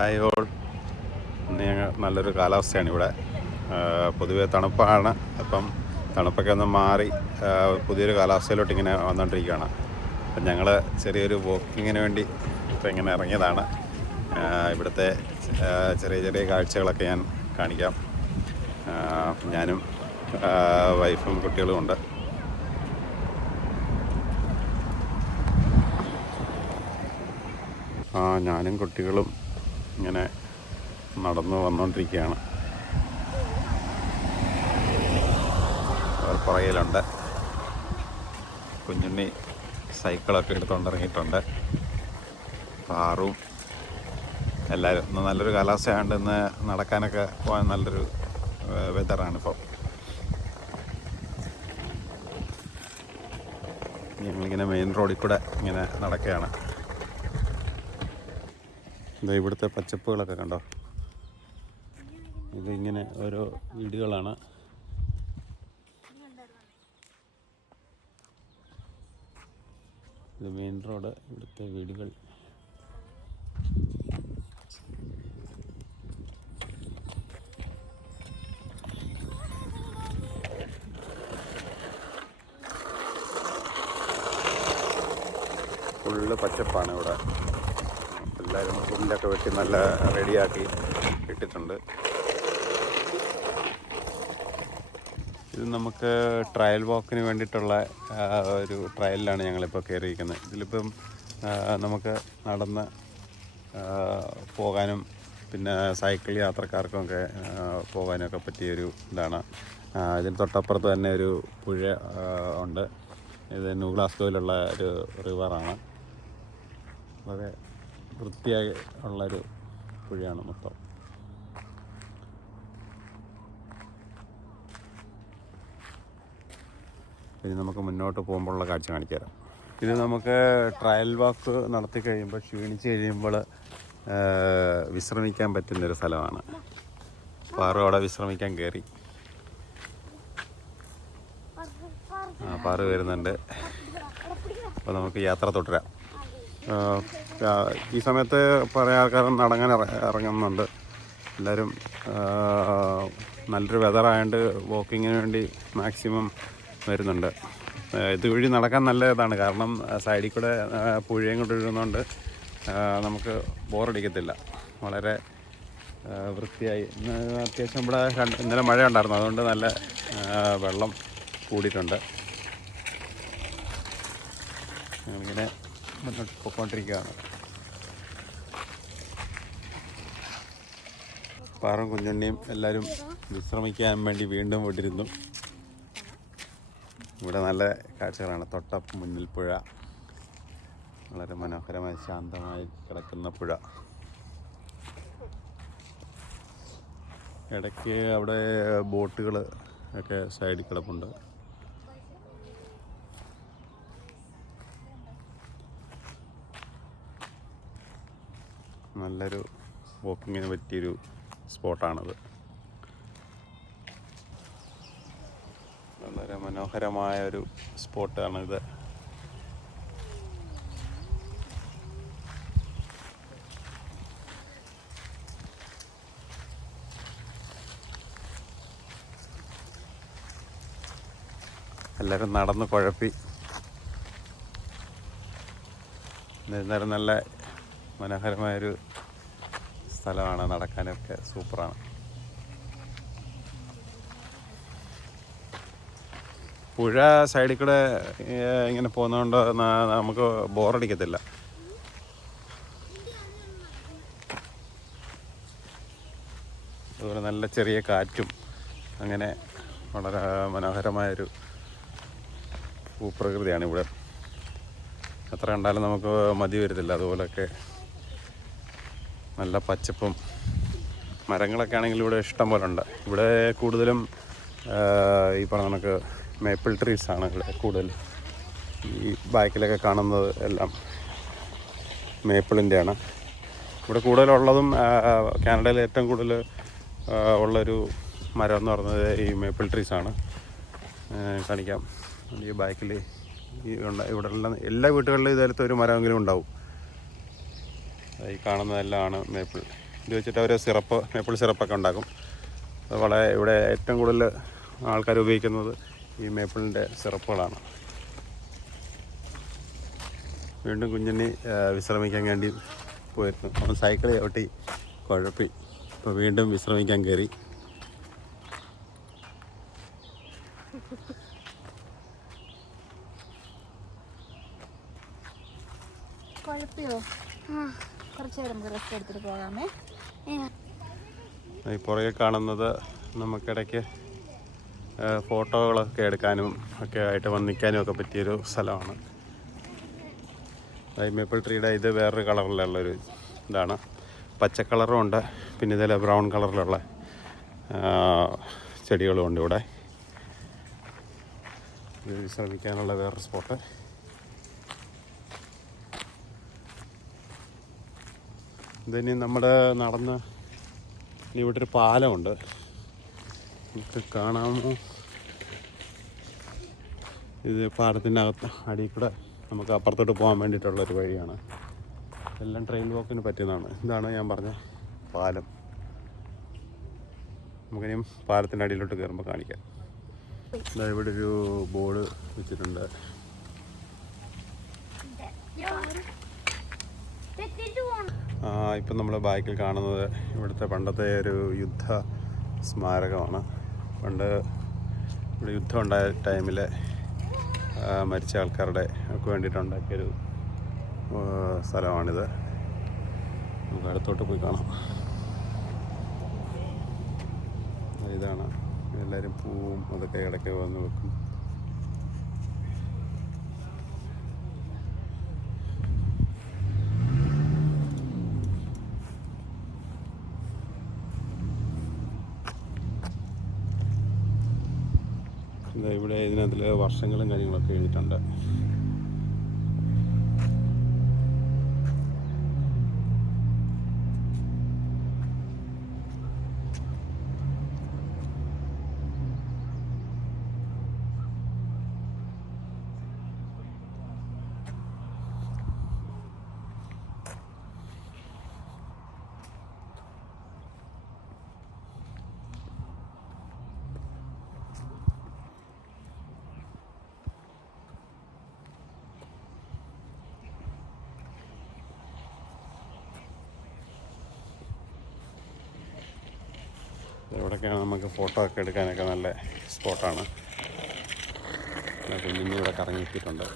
Hi all. ഇന്ന് ഞങ്ങൾ നല്ലൊരു കാലാവസ്ഥയാണ് ഇവിടെ. പൊതുവെ തണുപ്പാണ്. അപ്പം തണുപ്പൊക്കെ ഒന്ന് മാറി പുതിയൊരു കാലാവസ്ഥയിലോട്ട് ഇങ്ങനെ വന്നുകൊണ്ടിരിക്കുകയാണ്. അപ്പം ഞങ്ങൾ ചെറിയൊരു വോക്കിങ്ങിന് വേണ്ടി ഇപ്പം ഇങ്ങനെ ഇറങ്ങിയതാണ്. ഇവിടുത്തെ ചെറിയ ചെറിയ കാഴ്ചകളൊക്കെ ഞാൻ കാണിക്കാം. ഞാനും വൈഫും കുട്ടികളും ഉണ്ട്. ഞാനും കുട്ടികളും ഇങ്ങനെ നടന്നു വന്നുകൊണ്ടിരിക്കുകയാണ്. പുറകിലുണ്ട് കുഞ്ഞുണ്ണി സൈക്കിളൊക്കെ എടുത്തുകൊണ്ടിറങ്ങിയിട്ടുണ്ട്. പാറും എല്ലാവരും. ഇന്ന് നല്ലൊരു കാലാവസ്ഥയായതുകൊണ്ട് ഇന്ന് നടക്കാനൊക്കെ പോകാൻ നല്ലൊരു വെതറാണിപ്പോൾ. ഞങ്ങളിങ്ങനെ മെയിൻ റോഡിൽ കൂടെ ഇങ്ങനെ നടക്കുകയാണ്. ഇത് ഇവിടുത്തെ പച്ചപ്പുകളൊക്കെ കണ്ടോ. ഇതിങ്ങനെ ഓരോ വീടുകളാണ്. ഇത് മെയിൻ റോഡ്, ഇവിടുത്തെ വീടുകൾ. ഫുള്ള് പച്ചപ്പാണ് ഇവിടെ. എല്ലാവരും പുല്ലൊക്കെ വെട്ടി നല്ല റെഡിയാക്കി ഇട്ടിട്ടുണ്ട്. ഇത് നമുക്ക് ട്രയൽ വാക്കിന് വേണ്ടിയിട്ടുള്ള ഒരു ട്രയലിലാണ് ഞങ്ങളിപ്പോൾ കയറിയിരിക്കുന്നത്. ഇതിലിപ്പം നമുക്ക് നടന്ന് പോകാനും പിന്നെ സൈക്കിൾ യാത്രക്കാർക്കുമൊക്കെ പോകാനൊക്കെ പറ്റിയൊരു ഇതാണ്. ഇതിന് തൊട്ടപ്പുറത്ത് തന്നെ ഒരു പുഴ ഉണ്ട്. ഇത് ന്യൂ ഗ്ലാസ്ഗോയിലുള്ള ഒരു റിവറാണ്. വളരെ വൃത്തിയായി ഉള്ളൊരു പുഴയാണ് മൊത്തം. ഇനി നമുക്ക് മുന്നോട്ട് പോകുമ്പോഴുള്ള കാഴ്ച കാണിച്ചു തരാം. ഇത് നമുക്ക് ട്രയൽ വാക്ക് നടത്തി കഴിയുമ്പോൾ ക്ഷീണിച്ച് കഴിയുമ്പോൾ വിശ്രമിക്കാൻ പറ്റുന്നൊരു സ്ഥലമാണ്. പാറു അവിടെ വിശ്രമിക്കാൻ കയറി. പാറു വരുന്നുണ്ട്. അപ്പോൾ നമുക്ക് യാത്ര തുടരാം. ഈ സമയത്ത് കുറേ ആൾക്കാർ നടങ്ങാൻ ഇറങ്ങുന്നുണ്ട്. എല്ലാവരും നല്ലൊരു വെതറായതുകൊണ്ട് വാക്കിങ്ങിന് വേണ്ടി മാക്സിമം വരുന്നുണ്ട്. ഇതുവഴി നടക്കാൻ നല്ല ഇതാണ്. കാരണം സൈഡിൽ കൂടെ പുഴയും കൊണ്ട് ഒഴുകുന്നതുകൊണ്ട് നമുക്ക് ബോറടിക്കത്തില്ല. വളരെ വൃത്തിയായി. അത്യാവശ്യം ഇവിടെ ഇന്നലെ മഴ ഉണ്ടായിരുന്നു, അതുകൊണ്ട് നല്ല വെള്ളം കൂടിയിട്ടുണ്ട്. ഞങ്ങളിങ്ങനെ മുന്നോട്ട് പോയിക്കൊണ്ടിരിക്കുകയാണ്. പാറും കുഞ്ഞുണ്ണിയും എല്ലാവരും വിശ്രമിക്കാൻ വേണ്ടി വീണ്ടും വിട്ടിരുന്നു. ഇവിടെ നല്ല കാഴ്ചകളാണ്. തൊട്ട മുന്നിൽ പുഴ, വളരെ മനോഹരമായി ശാന്തമായി കിടക്കുന്ന പുഴ. ഇടയ്ക്ക് അവിടെ ബോട്ടുകൾ ഒക്കെ സൈഡിൽ കിടപ്പുണ്ട്. നല്ലൊരു വാക്കിങ്ങിന് പറ്റിയൊരു സ്പോട്ടാണത്. വളരെ മനോഹരമായൊരു സ്പോട്ടാണിത്. എല്ലാവരും നടന്ന് കുഴപ്പി. എന്നാലും നല്ല മനോഹരമായൊരു സ്ഥലമാണ്. നടക്കാനൊക്കെ സൂപ്പറാണ്. പുഴ സൈഡിൽ കൂടെ ഇങ്ങനെ പോകുന്നതുകൊണ്ട് നമുക്ക് ബോറടിക്കത്തില്ല. അതുപോലെ നല്ല ചെറിയ കാറ്റും, അങ്ങനെ വളരെ മനോഹരമായൊരു ഭൂപ്രകൃതിയാണ് ഇവിടെ. എത്ര കണ്ടാലും നമുക്ക് മതി വരത്തില്ല. അതുപോലെയൊക്കെ നല്ല പച്ചപ്പും മരങ്ങളൊക്കെ ആണെങ്കിൽ ഇവിടെ ഇഷ്ടം പോലെ ഉണ്ട്. ഇവിടെ കൂടുതലും ഈ പറഞ്ഞ കണക്ക് മേപ്പിൾ ട്രീസാണ് ഇവിടെ കൂടുതൽ. ഈ ബാക്കിലൊക്കെ കാണുന്നത് എല്ലാം മേപ്പിളിൻ്റെയാണ്. ഇവിടെ കൂടുതലുള്ളതും കാനഡയിൽ ഏറ്റവും കൂടുതൽ ഉള്ളൊരു മരം എന്ന് പറയുന്നത് ഈ മേപ്പിൾ ട്രീസാണ്. കാണിക്കാം. ഈ ബാക്കിൽ ഇവിടെ ഉള്ള എല്ലാ വീട്ടുകളിലും ഇതേലത്തെ ഒരു മരമെങ്കിലും ഉണ്ടാവും. ഈ കാണുന്നതെല്ലാമാണ് മേപ്പിൾ. ഇത് വെച്ചിട്ട് അവർ മേപ്പിൾ സിറപ്പൊക്കെ ഉണ്ടാക്കും. അത് വളരെ ഇവിടെ ഏറ്റവും കൂടുതൽ ആൾക്കാർ ഉപയോഗിക്കുന്നത് ഈ മേപ്പിളിൻ്റെ സിറപ്പുകളാണ്. വീണ്ടും കുഞ്ഞുണ്ണി വിശ്രമിക്കാൻ വേണ്ടി പോയിരുന്നു. അവൻ സൈക്കിൾ ചവിട്ടി കുഴപ്പി. ഇപ്പോൾ വീണ്ടും വിശ്രമിക്കാൻ കയറി. ഈ പുറകെ കാണുന്നത് നമുക്കിടയ്ക്ക് ഫോട്ടോകളൊക്കെ എടുക്കാനും ഒക്കെ ആയിട്ട് വന്നിക്കാനും ഒക്കെ പറ്റിയൊരു സ്ഥലമാണ്. ഈ മേപ്പിൾ ട്രീയുടെ ഇത് വേറൊരു കളറിലുള്ളൊരു ഇതാണ്. പച്ച കളറും ഉണ്ട്, പിന്നെ ഇതിൽ ബ്രൗൺ കളറിലുള്ള ചെടികളും ഉണ്ട് ഇവിടെ. ഇത് വിശ്രമിക്കാനുള്ള വേറൊരു സ്പോട്ട്. ഇതിനി നമ്മുടെ നടന്ന് ഇവിടെ ഒരു പാലമുണ്ട്, നമുക്ക് കാണാമോ? ഇത് പാലത്തിൻ്റെ അടിയിൽ കൂടെ നമുക്ക് അപ്പുറത്തോട്ട് പോകാൻ വേണ്ടിയിട്ടുള്ളൊരു വഴിയാണ്. എല്ലാം ട്രെയിൻ വാക്കിന് പറ്റിയതാണ്. ഇതാണ് ഞാൻ പറഞ്ഞ പാലം. നമുക്കിനിയും പാലത്തിൻ്റെ അടിയിലോട്ട് കയറുമ്പോൾ കാണിക്കാം. ഇവിടെ ഒരു ബോർഡ് വെച്ചിട്ടുണ്ട്. ഇപ്പം നമ്മൾ ബാക്കിൽ കാണുന്നത് ഇവിടുത്തെ പണ്ടത്തെ ഒരു യുദ്ധ സ്മാരകമാണ്. പണ്ട് ഇവിടെ യുദ്ധം ഉണ്ടായ ടൈമിൽ മരിച്ച ആൾക്കാരുടെ ഒക്കെ വേണ്ടിയിട്ടുണ്ടാക്കിയൊരു സ്ഥലമാണിത്. നമുക്ക് അടുത്തോട്ട് പോയി കാണാം. ഇതാണ്, എല്ലാവരും പൂവും അതൊക്കെ ഇടയ്ക്ക് വന്ന് വെക്കും. ഇവിടെ ഇതിനകത്തിൽ വർഷങ്ങളും കാര്യങ്ങളൊക്കെ എഴുതിയിട്ടുണ്ട്. ഇവിടെയൊക്കെയാണ് നമുക്ക് ഫോട്ടോ ഒക്കെ എടുക്കാനൊക്കെ നല്ല സ്പോട്ടാണ്. കുഞ്ഞിന് ഇവിടെ കറങ്ങിയെത്തിയിട്ടുണ്ട്.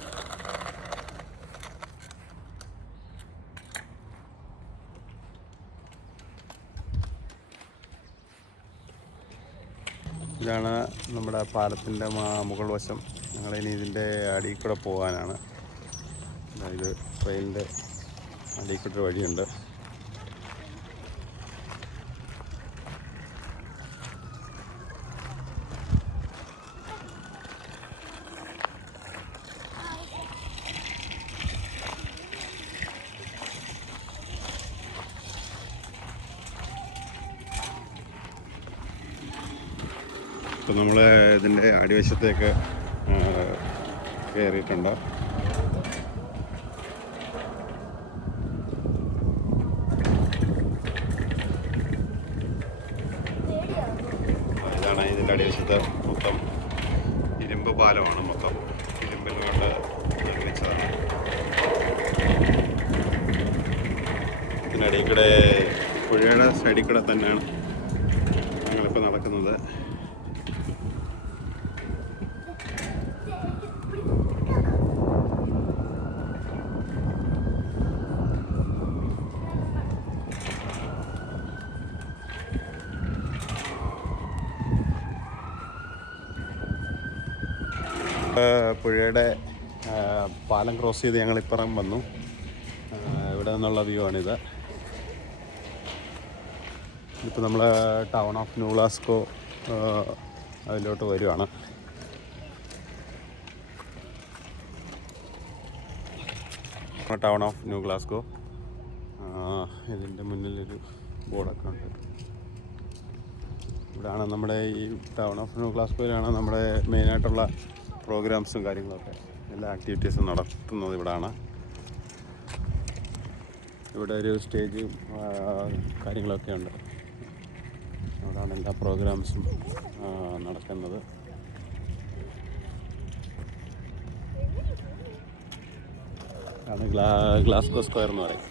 ഇതാണ് നമ്മുടെ പാലത്തിൻ്റെ മുകൾ വശം. ഞങ്ങളിനി ഇതിൻ്റെ അടിയിൽ കൂടെ പോകാനാണ്. ഇത് ട്രെയിനിൻ്റെ അടിയിൽ കൂടെ ഒരു വഴിയുണ്ട്. ഇപ്പം നമ്മൾ ഇതിൻ്റെ അടിവശത്തേക്ക് കയറിയിട്ടുണ്ട്. ഇതാണ് ഇതിൻ്റെ അടിവശത്ത് മൊത്തം ഇരുമ്പ് പാലമാണ്. മൊത്തം ഇരുമ്പിൽ കൊണ്ട് നിർമ്മിച്ചതാണ്. ഇതിനടിയിൽ കൂടെ പുഴയുടെ സൈഡിൽ കൂടെ തന്നെയാണ് ഞങ്ങളിപ്പോൾ നടക്കുന്നത്. പുഴയുടെ പാലം ക്രോസ് ചെയ്ത് ഞങ്ങളിപ്പുറം വന്നു. ഇവിടെ നിന്നുള്ള വ്യൂ ആണിത്. ഇപ്പോൾ നമ്മൾ ടൗൺ ഓഫ് ന്യൂ ഗ്ലാസ്ഗോ അതിലോട്ട് വരുവാണ്. Town of new Glasgow. ഇതിൻ്റെ മുന്നിലൊരു ബോർഡൊക്കെ ഉണ്ട്. ഇവിടെയാണ് നമ്മുടെ ഈ ടൗൺ ഓഫ് ന്യൂ ഗ്ലാസ്ഗോയിലാണ് നമ്മുടെ മെയിനായിട്ടുള്ള പ്രോഗ്രാംസും കാര്യങ്ങളൊക്കെ എല്ലാ ആക്ടിവിറ്റീസും നടത്തുന്നത് ഇവിടാണ്. ഇവിടെ ഒരു സ്റ്റേജും കാര്യങ്ങളൊക്കെ ഉണ്ട്. അവിടെയാണ് എല്ലാ പ്രോഗ്രാംസും നടക്കുന്നത്. ആണ് ഗ്ലാസ്ഗോ സ്ക്വയർ എന്ന് പറയും.